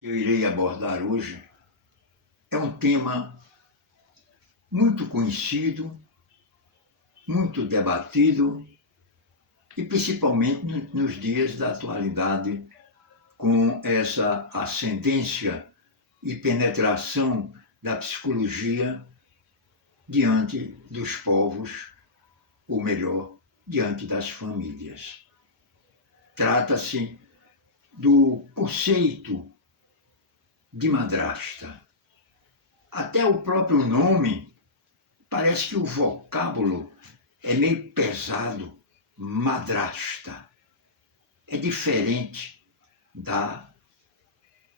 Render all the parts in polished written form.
Eu irei abordar hoje é um tema muito conhecido, muito debatido e principalmente nos dias da atualidade, com essa ascendência e penetração da psicologia diante dos povos, ou melhor, diante das famílias. Trata-se do conceito de madrasta. Até o próprio nome, parece que o vocábulo é meio pesado, madrasta. É diferente da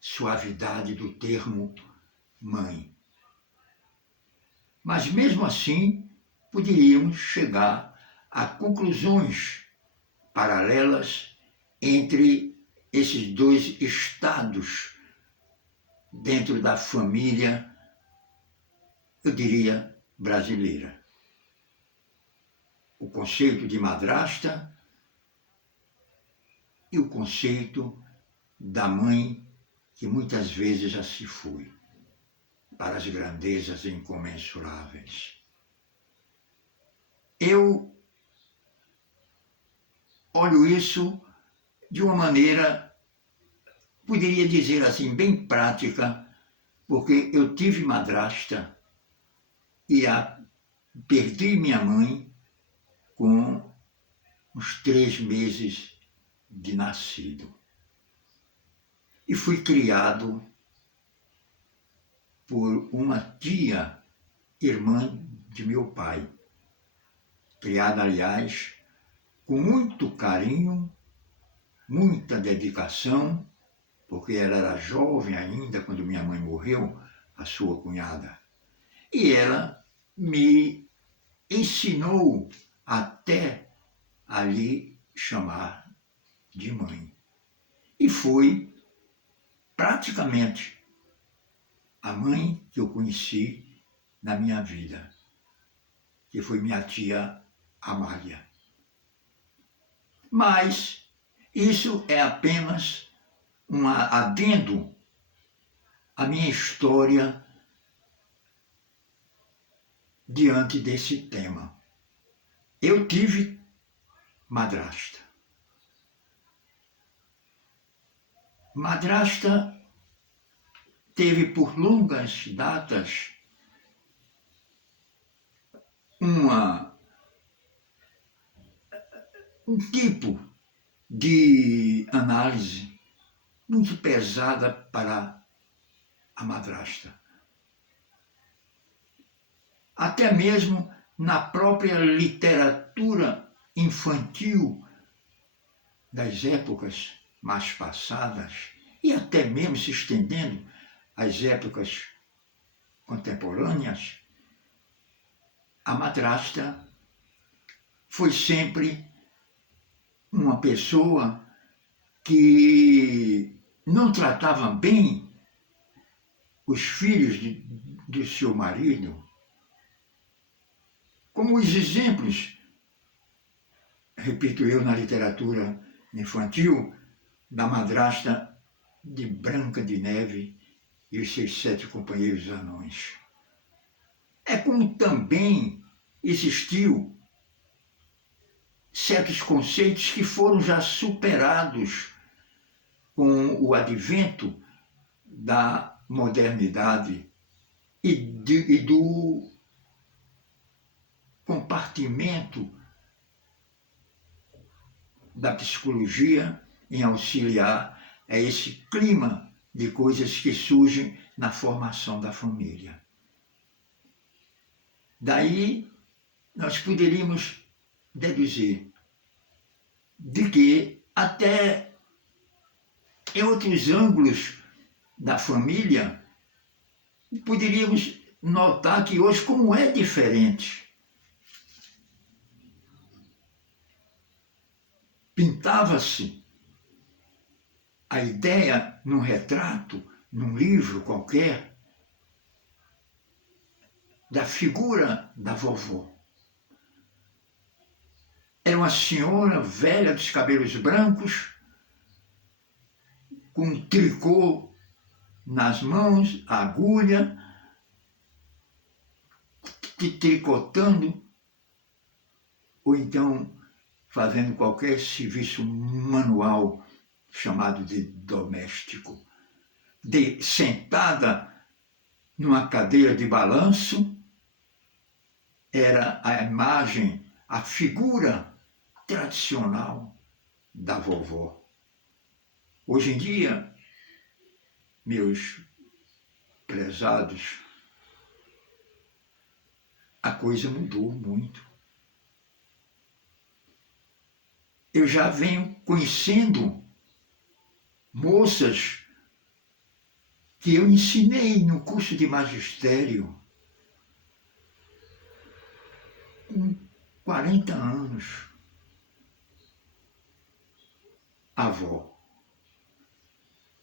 suavidade do termo mãe. Mas mesmo assim, poderíamos chegar a conclusões paralelas entre esses dois estados dentro da família, eu diria, brasileira. O conceito de madrasta e o conceito da mãe que muitas vezes já se foi para as grandezas incomensuráveis. Eu olho isso de uma maneira, poderia dizer assim, bem prática, porque eu tive madrasta e perdi minha mãe com uns 3 meses de nascido. E fui criado por uma tia, irmã de meu pai. Criada, aliás, com muito carinho, muita dedicação, porque ela era jovem ainda quando minha mãe morreu, a sua cunhada. E ela me ensinou até ali chamar de mãe. E foi praticamente a mãe que eu conheci na minha vida, que foi minha tia Amália. Mas isso é apenas um adendo à minha história diante desse tema. Eu tive madrasta. Madrasta teve por longas datas um tipo de análise muito pesada para a madrasta. Até mesmo na própria literatura infantil das épocas mais passadas, e até mesmo se estendendo às épocas contemporâneas, a madrasta foi sempre uma pessoa que não tratava bem os filhos do seu marido, como os exemplos, repito eu, na literatura infantil, da madrasta de Branca de Neve e os seus 7 companheiros anões. É como também existiu certos conceitos que foram já superados com o advento da modernidade e do compartimento da psicologia em auxiliar a esse clima de coisas que surgem na formação da família. Daí, nós poderíamos deduzir de que até em outros ângulos da família, poderíamos notar que hoje como é diferente. Pintava-se a ideia num retrato, num livro qualquer, da figura da vovó. Era uma senhora velha dos cabelos brancos, com um tricô nas mãos, a agulha, tricotando, ou então fazendo qualquer serviço manual chamado de doméstico. Sentada numa cadeira de balanço, era a imagem, a figura tradicional da vovó. Hoje em dia, meus prezados, a coisa mudou muito. Eu já venho conhecendo moças que eu ensinei no curso de magistério com 40 anos. Avó.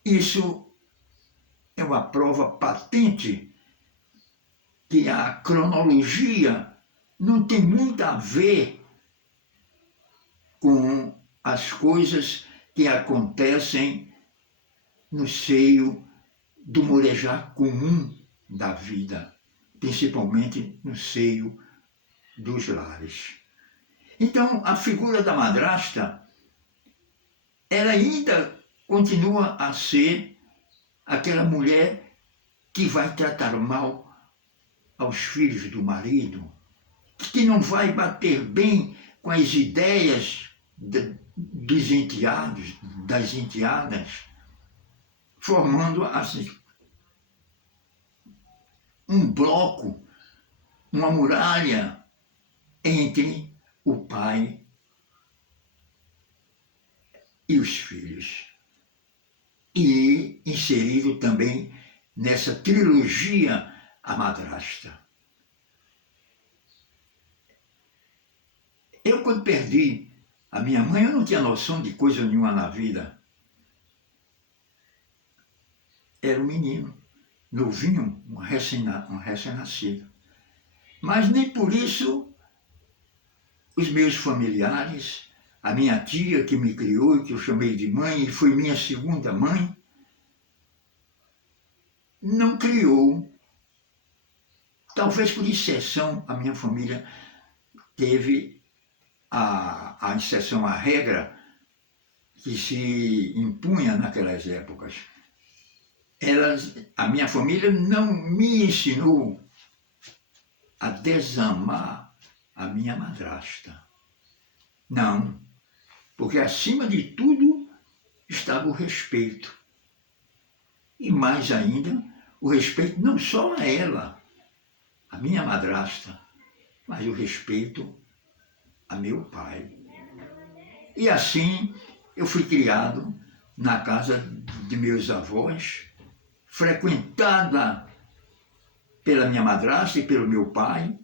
Isso é uma prova patente que a cronologia não tem muito a ver com as coisas que acontecem no seio do molejar comum da vida, principalmente no seio dos lares. Então, a figura da madrasta, ela ainda continua a ser aquela mulher que vai tratar mal aos filhos do marido, que não vai bater bem com as ideias dos enteados, das enteadas, formando assim um bloco, uma muralha entre o pai e os filhos. E inserido também nessa trilogia a madrasta. Eu, quando perdi a minha mãe, eu não tinha noção de coisa nenhuma na vida. Era um menino, novinho, um recém-nascido. Mas nem por isso os meus familiares, a minha tia que me criou, que eu chamei de mãe, e foi minha segunda mãe, não criou. Talvez por exceção a minha família teve a exceção à regra que se impunha naquelas épocas. A minha família não me ensinou a desamar a minha madrasta. Não, porque acima de tudo estava o respeito. E mais ainda, o respeito não só a ela, a minha madrasta, mas o respeito a meu pai. E assim eu fui criado na casa de meus avós, frequentada pela minha madrasta e pelo meu pai,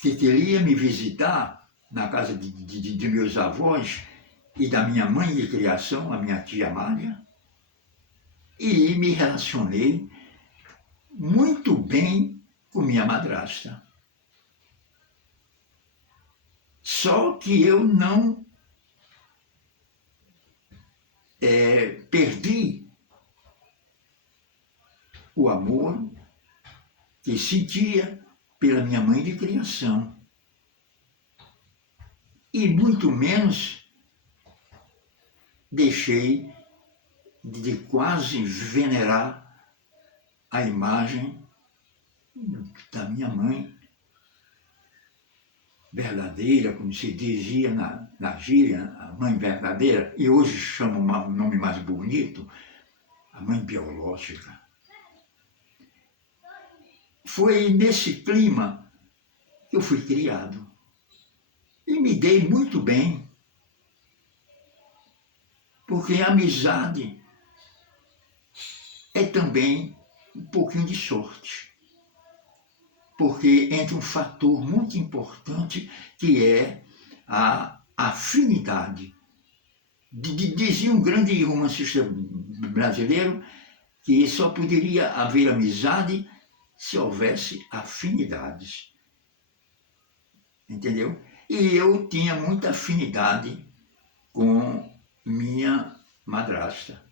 que queria me visitar na casa de meus avós e da minha mãe de criação, a minha tia Amália, e me relacionei muito bem com minha madrasta. Só que eu não perdi o amor que sentia pela minha mãe de criação. E muito menos deixei de quase venerar a imagem da minha mãe verdadeira, como se dizia na gíria, a mãe verdadeira, e hoje chama um nome mais bonito, a mãe biológica. Foi nesse clima que eu fui criado. E me dei muito bem, porque a amizade é também um pouquinho de sorte. Porque entra um fator muito importante que é a afinidade. Dizia um grande romancista brasileiro que só poderia haver amizade se houvesse afinidades. Entendeu? E eu tinha muita afinidade com minha madrasta.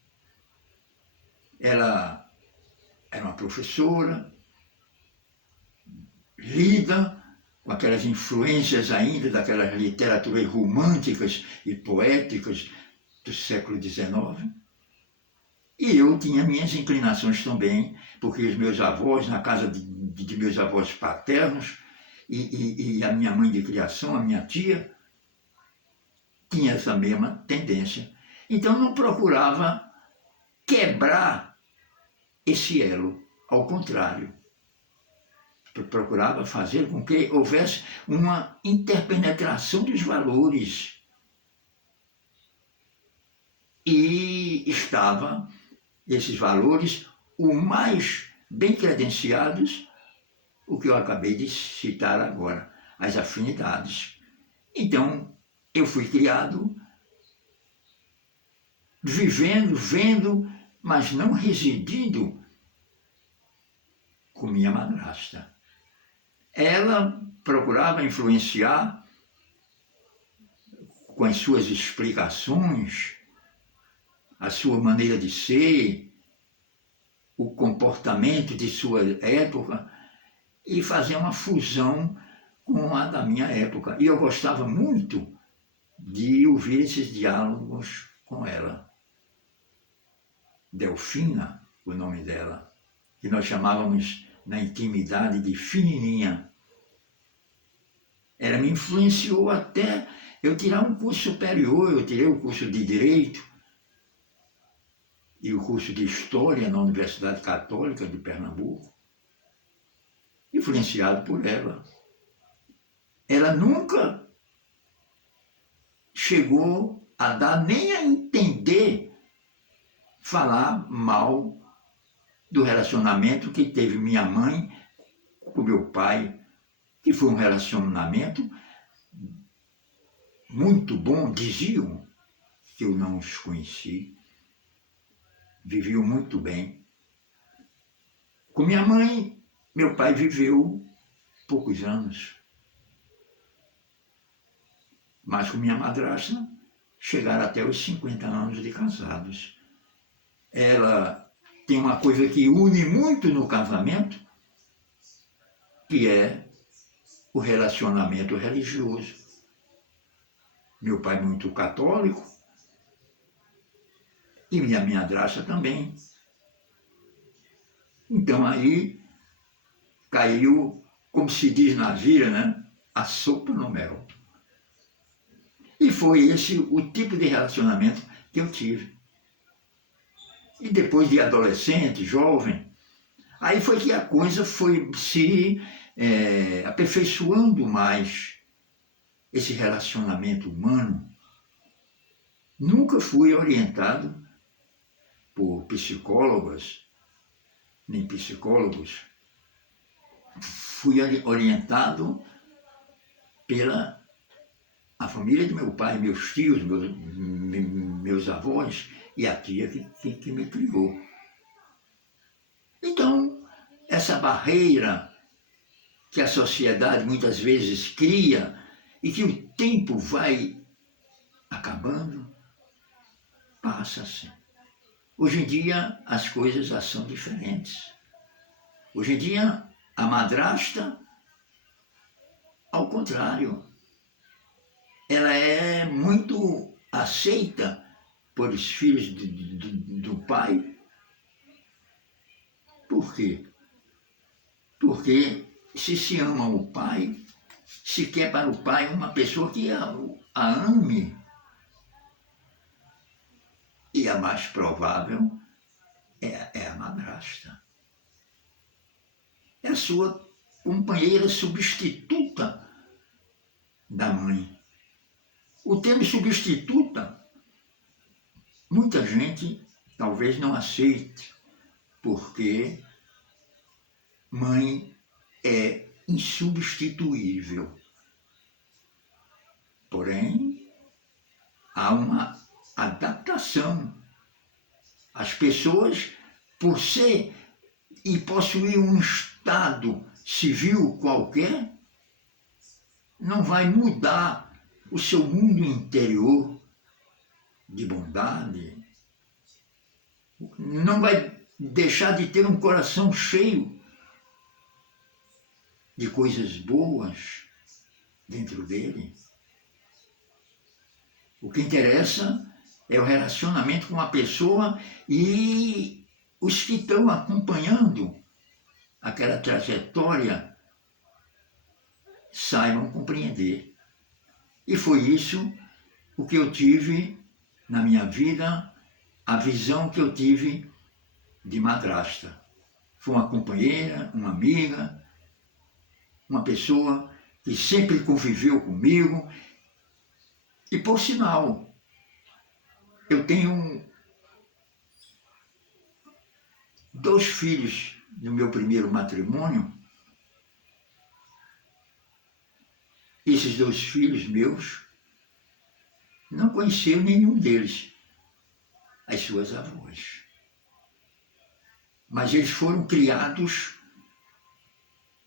Ela era uma professora, lida com aquelas influências ainda daquelas literaturas românticas e poéticas do século XIX. E eu tinha minhas inclinações também, porque os meus avós, na casa de meus avós paternos, e a minha mãe de criação, a minha tia, tinha essa mesma tendência. Então não procurava quebrar esse elo, ao contrário. Procurava fazer com que houvesse uma interpenetração dos valores. E estava esses valores o mais bem credenciados, o que eu acabei de citar agora, as afinidades. Então, eu fui criado vivendo, vendo, mas não residindo com minha madrasta. Ela procurava influenciar com as suas explicações, a sua maneira de ser, o comportamento de sua época, e fazer uma fusão com a da minha época. E eu gostava muito de ouvir esses diálogos com ela. Delfina, o nome dela, que nós chamávamos na intimidade de Finininha. Ela me influenciou até eu tirar um curso superior. Eu tirei o curso de Direito e o curso de História na Universidade Católica de Pernambuco, influenciado por ela. Ela nunca chegou a dar nem a entender, falar mal do relacionamento que teve minha mãe com meu pai, que foi um relacionamento muito bom. Diziam que eu não os conheci, viviam muito bem. Com minha mãe, meu pai viveu poucos anos, mas com minha madrasta chegaram até os 50 anos de casados. Ela tem uma coisa que une muito no casamento, que é o relacionamento religioso. Meu pai muito católico e minha madrasta também. Então aí caiu, como se diz na gíria, né? A sopa no mel. E foi esse o tipo de relacionamento que eu tive. E depois de adolescente, jovem, aí foi que a coisa foi se aperfeiçoando mais, esse relacionamento humano. Nunca fui orientado por psicólogas, nem psicólogos. Fui orientado pela a família de meu pai, meus tios, meus avós e a tia que me criou. Então, essa barreira que a sociedade muitas vezes cria e que o tempo vai acabando, passa-se. Hoje em dia as coisas já são diferentes. Hoje em dia a madrasta, ao contrário, ela é muito aceita pelos filhos do pai. Por quê? Porque se ama o pai, se quer para o pai uma pessoa que a ame. E a mais provável é a madrasta. É a sua companheira substituta da mãe. O termo substituta, muita gente talvez não aceite, porque mãe é insubstituível. Porém, há uma adaptação. As pessoas, por ser e possuir um estado civil qualquer, não vai mudar o seu mundo interior de bondade, não vai deixar de ter um coração cheio de coisas boas dentro dele. O que interessa é o relacionamento com a pessoa e os que estão acompanhando aquela trajetória saibam compreender. E foi isso o que eu tive na minha vida, a visão que eu tive de madrasta. Foi uma companheira, uma amiga, uma pessoa que sempre conviveu comigo. E, por sinal, eu tenho 2 filhos no meu primeiro matrimônio. Esses 2 filhos meus não conheceram nenhum deles, as suas avós. Mas eles foram criados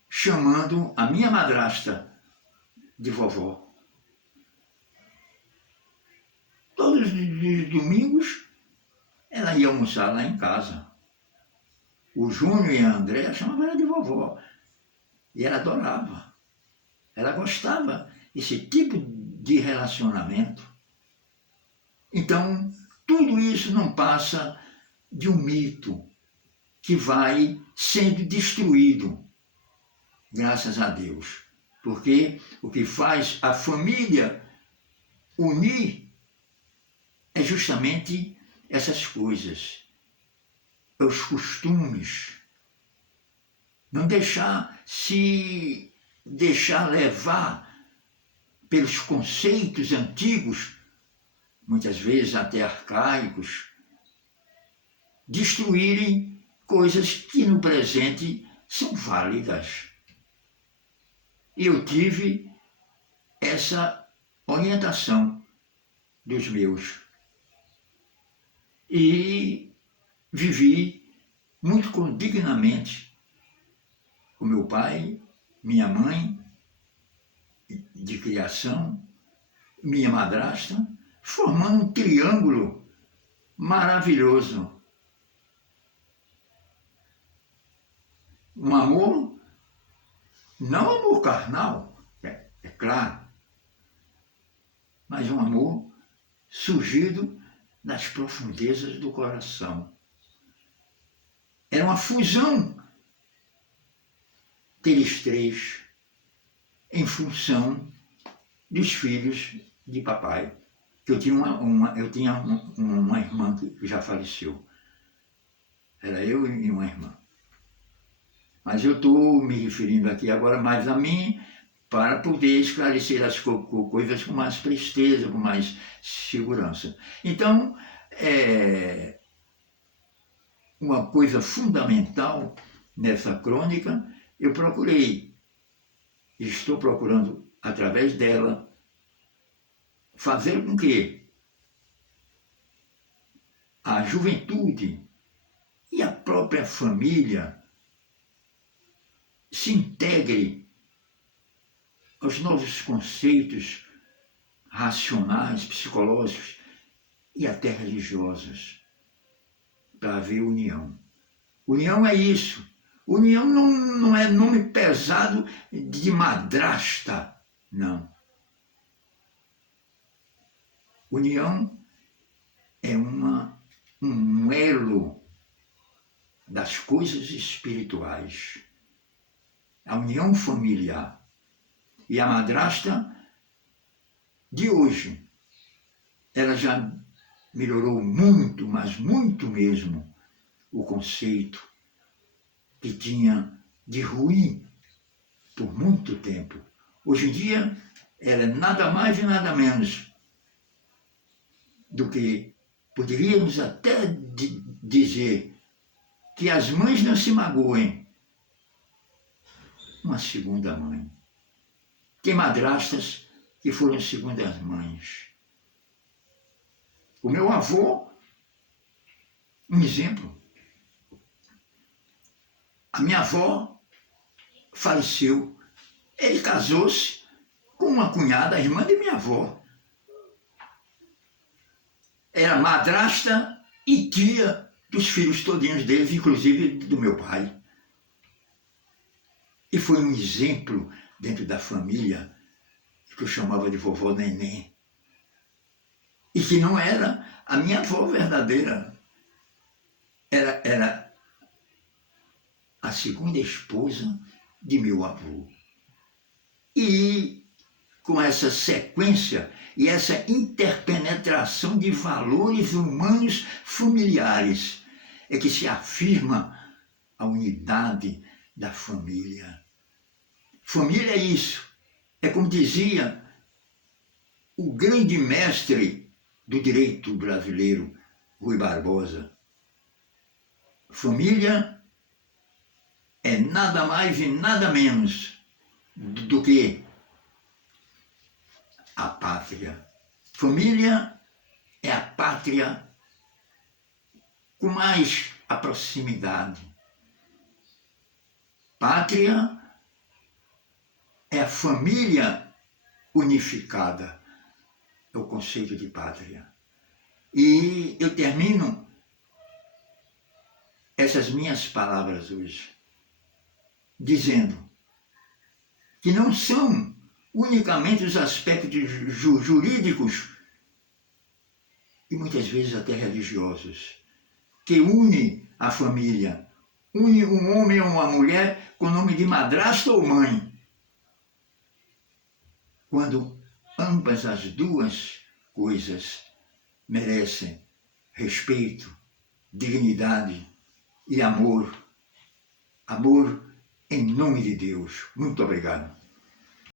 chamando a minha madrasta de vovó. Todos os domingos ela ia almoçar lá em casa. O Júnior e a Andréa chamavam ela de vovó. E ela adorava. Ela gostava desse tipo de relacionamento. Então, tudo isso não passa de um mito que vai sendo destruído, graças a Deus. Porque o que faz a família unir é justamente essas coisas, os costumes. Não se deixar levar pelos conceitos antigos, muitas vezes até arcaicos, destruírem coisas que no presente são válidas. E eu tive essa orientação dos meus. E vivi muito dignamente com meu pai, minha mãe de criação, minha madrasta, formando um triângulo maravilhoso. Um amor, não amor carnal, é claro, mas um amor surgido das profundezas do coração. Era uma fusão deles 3 em função dos filhos de papai. Que eu tinha uma irmã que já faleceu. Era eu e uma irmã. Mas eu estou me referindo aqui agora mais a mim, para poder esclarecer as coisas com mais presteza, com mais segurança. Então, uma coisa fundamental nessa crônica, eu procurei, estou procurando, através dela, fazer com que a juventude e a própria família se integre aos novos conceitos racionais, psicológicos e até religiosos, para haver união. União é isso. União não é nome pesado de madrasta, não. União é um elo das coisas espirituais. A união familiar. E a madrasta de hoje, ela já melhorou muito, mas muito mesmo, o conceito que tinha de ruim por muito tempo. Hoje em dia, ela é nada mais e nada menos do que poderíamos até dizer que as mães não se magoem. Uma segunda mãe. Tem madrastas que foram segundas mães. O meu avô, um exemplo. A minha avó faleceu. Ele casou-se com uma cunhada, a irmã de minha avó. Era madrasta e tia dos filhos todinhos deles, inclusive do meu pai. E foi um exemplo dentro da família, que eu chamava de vovó Neném, e que não era a minha avó verdadeira, era a segunda esposa de meu avô. E com essa sequência e essa interpenetração de valores humanos familiares é que se afirma a unidade da família. Família é isso. É como dizia o grande mestre do direito brasileiro, Rui Barbosa. Família é nada mais e nada menos do que a pátria. Família é a pátria com mais a proximidade. Pátria é a família unificada. É o conceito de pátria. E eu termino essas minhas palavras hoje dizendo que não são unicamente os aspectos jurídicos e muitas vezes até religiosos que une a família, une um homem ou uma mulher com o nome de madrasta ou mãe, quando ambas as duas coisas merecem respeito, dignidade e amor. Amor em nome de Deus. Muito obrigado.